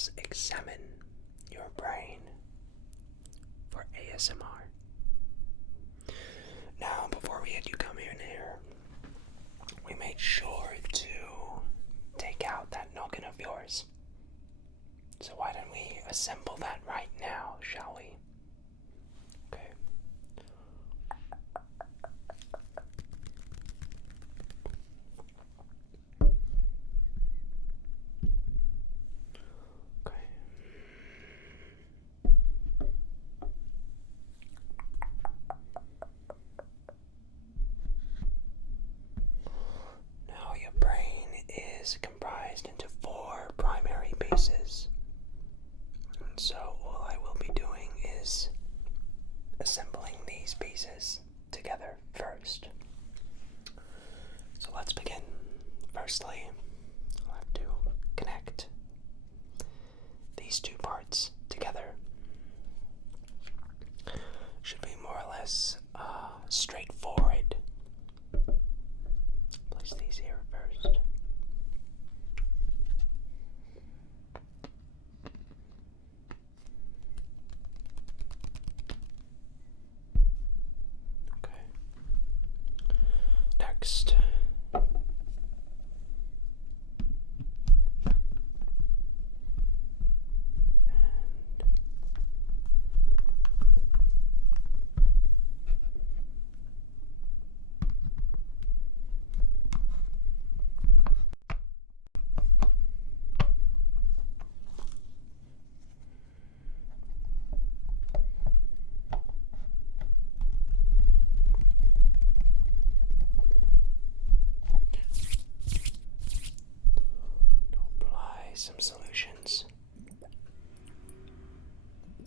us examine your brain for ASMR. Now, before we had you come in here, we made sure to take out that noggin of yours. So why don't we assemble that right now, shall we? Okay. Okay. Now your brain is comprised into 4 primary pieces. So all I will be doing is assembling these pieces together first. So let's begin. Firstly, I'll have to connect these 2 parts together. Should be more or less straightforward. Place these here first. Okay. Next. Some solutions,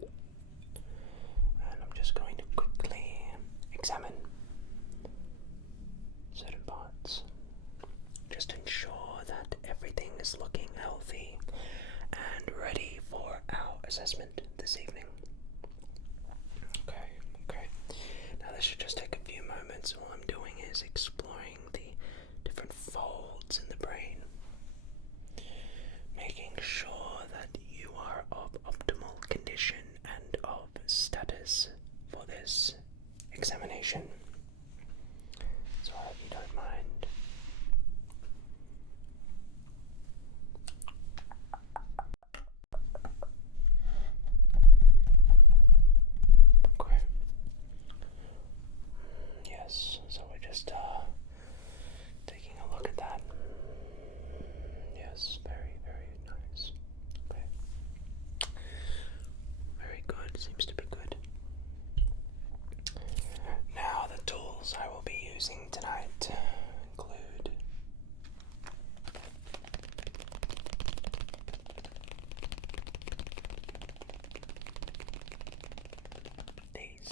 and I'm just going to quickly examine certain parts, just to ensure that everything is looking healthy and ready for our assessment this evening. Okay. Now this should just take a few moments. All I'm doing is exploring the different folds in the brain, making sure that you are of optimal condition and of status for this examination. So I hope you don't mind. Okay. Yes, so we're just taking a look at that. Yes, very, very nice. Okay. Very good, seems to be good. Now the tools I will be using tonight include these.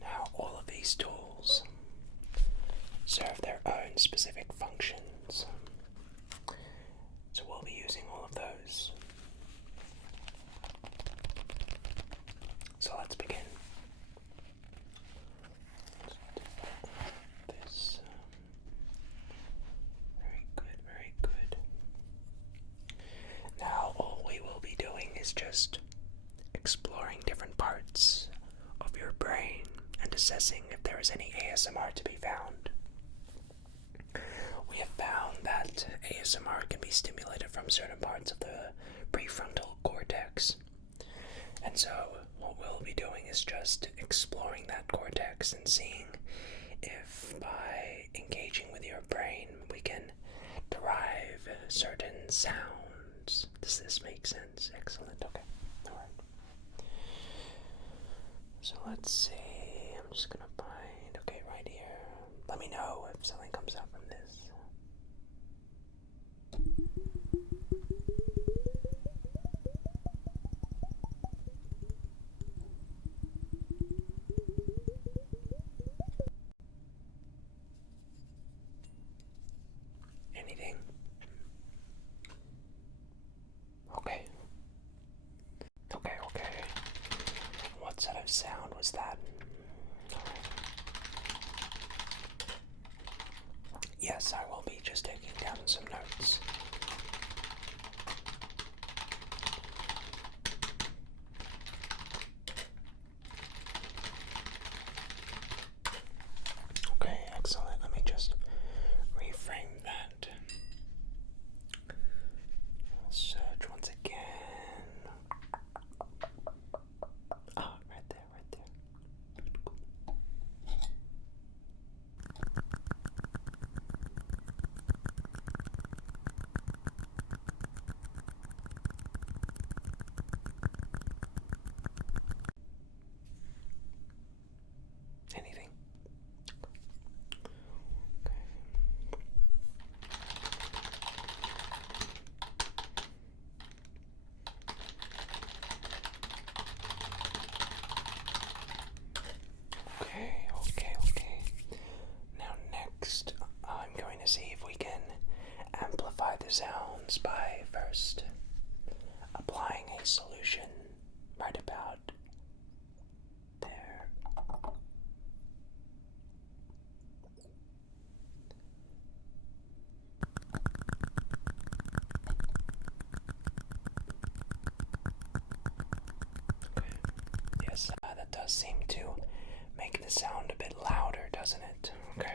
Now all of these tools serve their own specific functions. So we'll be using all of those. So let's begin. This. Very good, very good. Now all we will be doing is just exploring different parts of your brain and assessing if there is any ASMR to be found. We have found that ASMR can be stimulated from certain parts of the prefrontal cortex. And so what we'll be doing is just exploring that cortex and seeing if by engaging with your brain we can derive certain sounds. Does this make sense? Excellent. Okay. Alright. So let's see. I'm just gonna find, okay, right here. Let me know if something comes out from this. Anything? Okay. What's that? of sound was that? Yes, I will be just taking down some notes. Okay, excellent. Let me just reframe that. I'll search once again. Ah, right there, right there. Anything? Okay. Now next, I'm going to see if we can amplify the sounds by first applying a solution right about there. Okay. Yes, that does seem to make the sound a bit louder, doesn't it? Okay.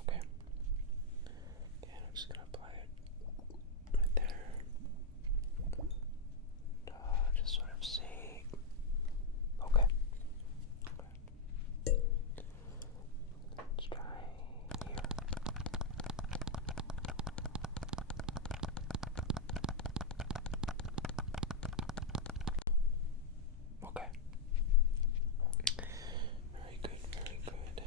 Okay. Yeah, I'm just gonna apply it right there. Just sort of see. Okay. Let's try here. Okay. Very good, very good.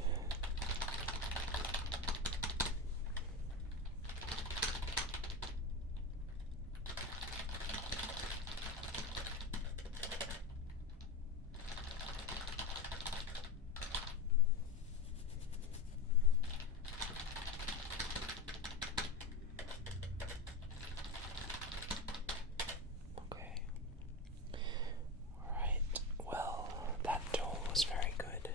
Okay. Alright. Well, that tool was very good.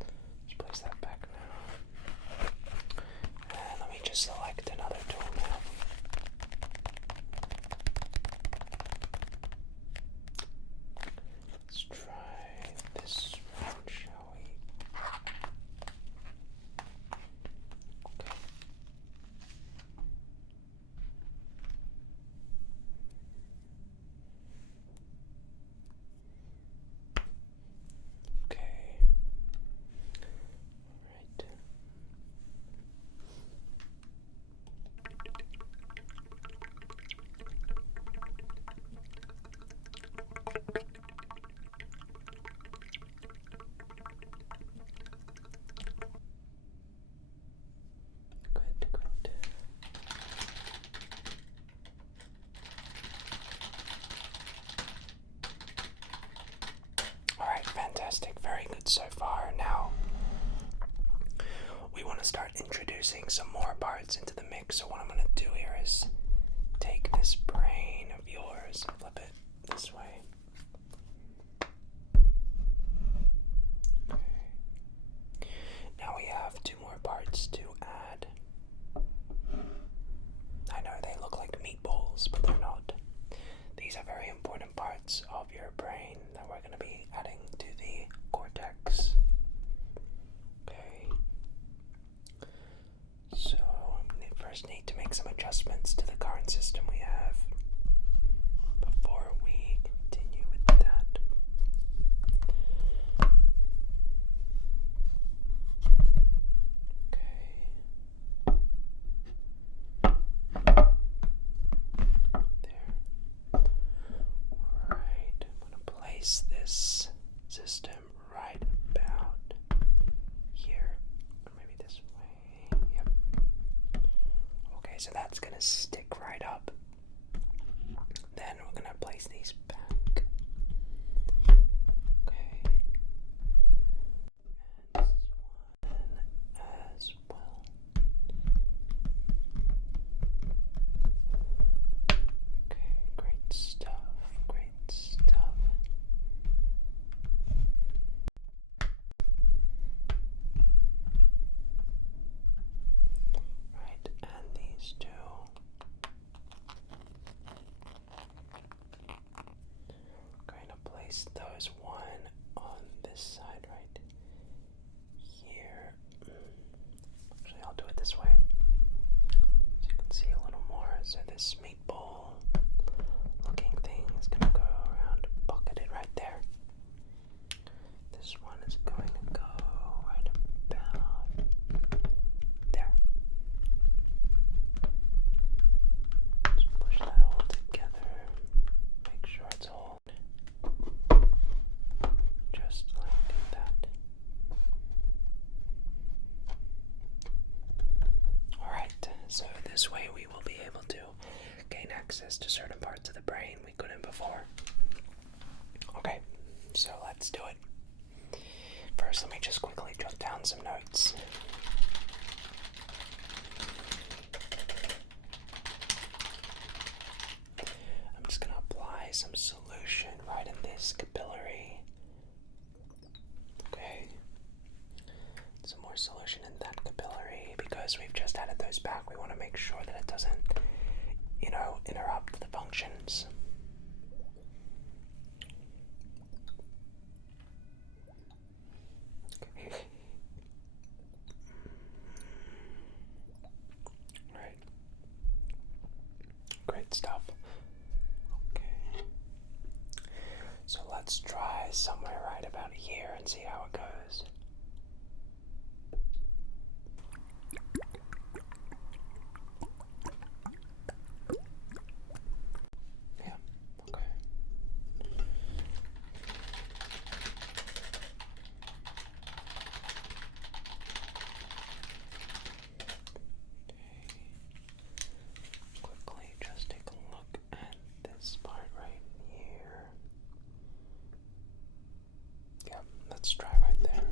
Let's place that back now. And let me just select another tool now. Let's try this one, shall we? Okay. Right. Good. Alright, fantastic. Very good so far. Now, we want to start introducing some more parts into the mix. So what I'm going to do here is take this brain of yours and flip it this way. Okay. Now we have two more parts to add. I know they look like meatballs, but they're not. These are very important parts of your brain that we're going to be adding to the cortex. Okay. So, we first need to make some adjustments to the current system we have before we continue with that. Okay. There. Alright, I'm going to place this system right about here. Or maybe this way. Yep. Okay, so that's going to stick right up. Then we're going to place these back. This way we will be able to gain access to certain parts of the brain we couldn't before. Okay, so let's do it. First, let me just quickly jot down some notes. I'm just going to apply some solution right in this capillary. Okay. Some more solution in that capillary, because we've just added those back. We want to make sure that it doesn't, interrupt the functions. Okay. Right. Great stuff. Okay. So let's try somewhere right about here and see how it goes. Yeah, okay. Quickly just take a look at this part right here. Yeah, let's try right there.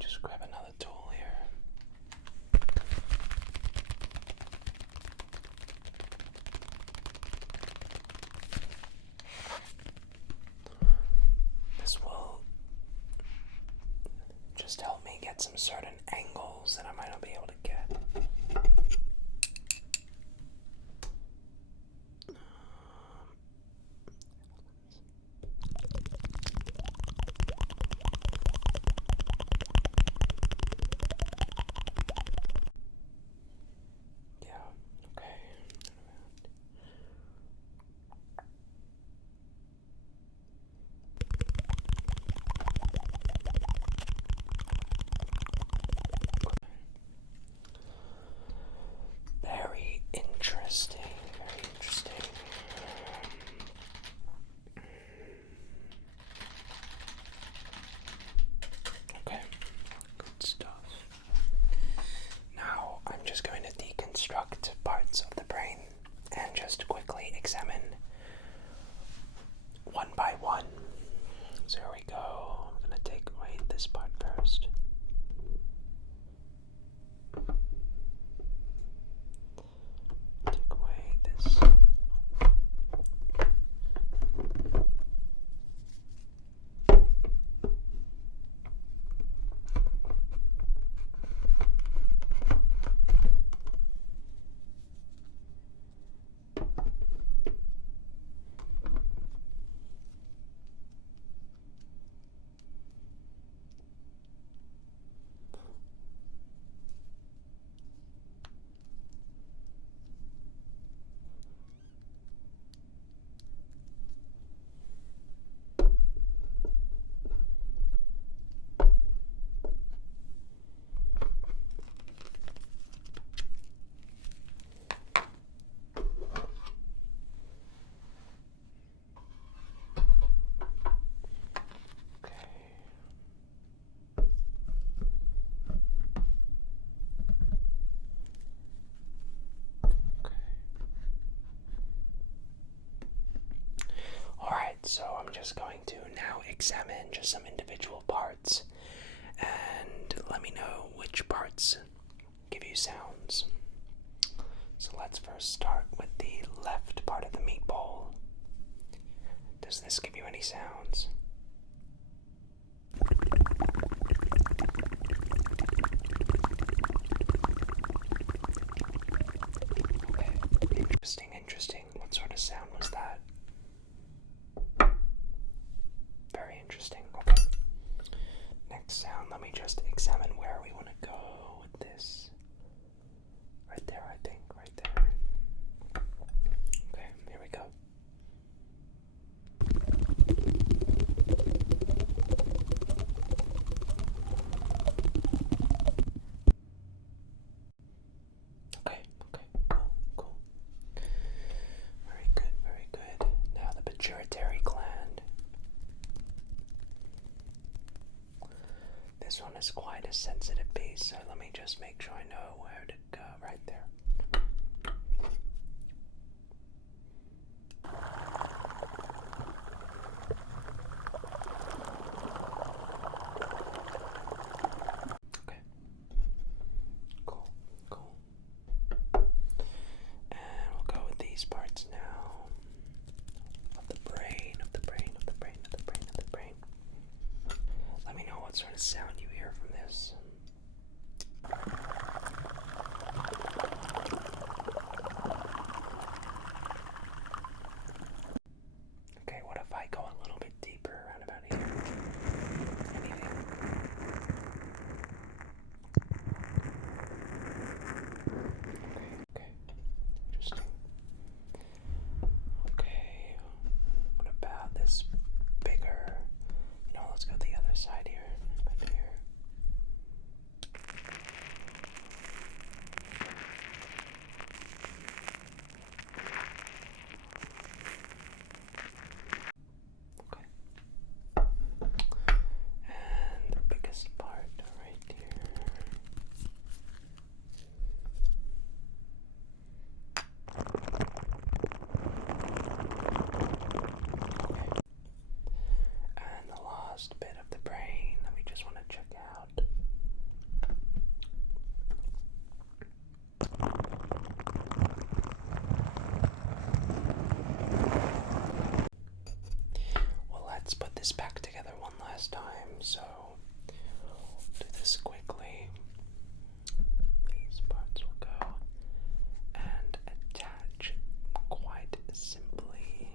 Just grab another tool here. This will just help me get some certain angles that I might not be able to get. Very interesting. Okay, good stuff. Now I'm just going to deconstruct parts of the brain and just quickly examine one by one. So here we go. I'm going to take away this part first. Take away this. So I'm just going to now examine just some individual parts and let me know which parts give you sounds. So let's first start with the left part of the meatball. Does this give you any sounds? Okay, interesting. What sort of sound was that? Very interesting. Okay. Next sound, let me just examine where we want to go with this. Right there, I think. Right there. This one is quite a sensitive piece, so let me just make sure I know where to go. Right there. Okay. Cool, cool. And we'll go with these parts now. Of the brain, of the brain, of the brain, of the brain, of the brain. Let me know what sort of sound you hear from this. Okay, what if I go a little bit deeper around about here? Anything? Okay, interesting. Okay, what about this bigger? You know, let's go the other side here. Right here. Okay. And the biggest part right here. Okay. And the last bit of the brain that we just want to check out. Well, let's put this back together one last time, so do this quickly. These parts will go and attach quite simply.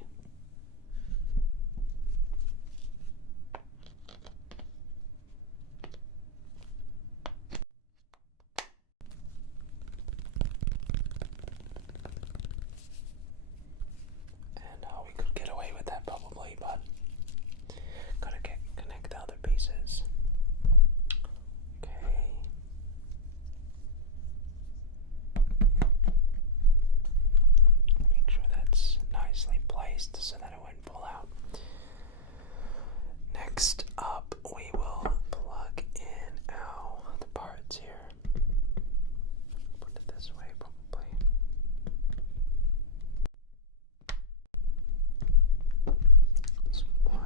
And we could get away with that probably, but gotta connect the other pieces. Okay. Make sure that's nicely placed so that it wouldn't pull out. Next up, we will plug in the parts here. Put it this way, probably. That's one.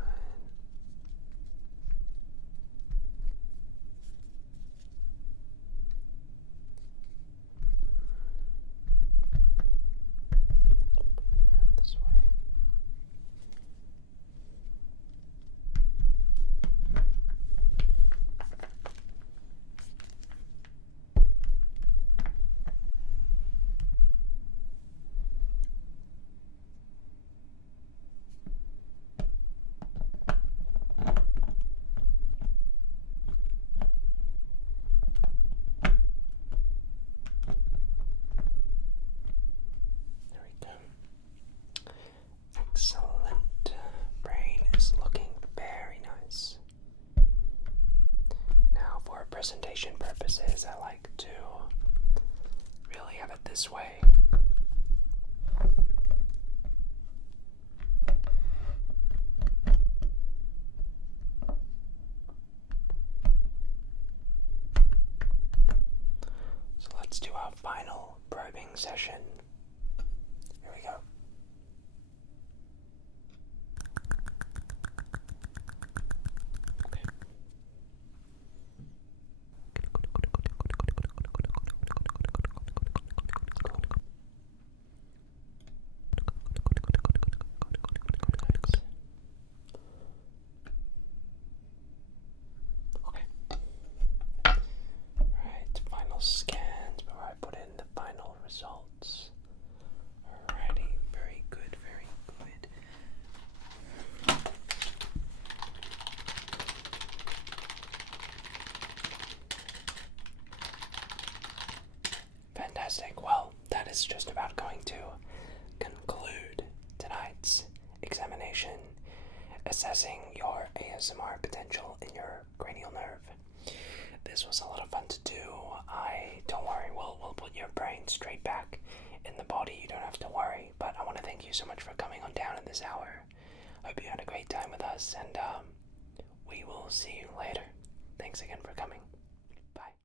Around this way. There we go. Excellent. Brain is looking very nice. Now, for presentation purposes, I like to really have it this way. So let's do our final probing session. Here we go. Okay. Okay. Alright, final scans before I put in the final results. Alrighty, very good, very good. Fantastic. Well, that is just about going to conclude tonight's examination, assessing your ASMR potential in your cranial nerve. This was a lot of fun to do. Don't worry, we'll put your brain straight back in the body. You don't have to worry. But I want to thank you so much for coming on down in this hour. Hope you had a great time with us, and we will see you later. thanks again for coming.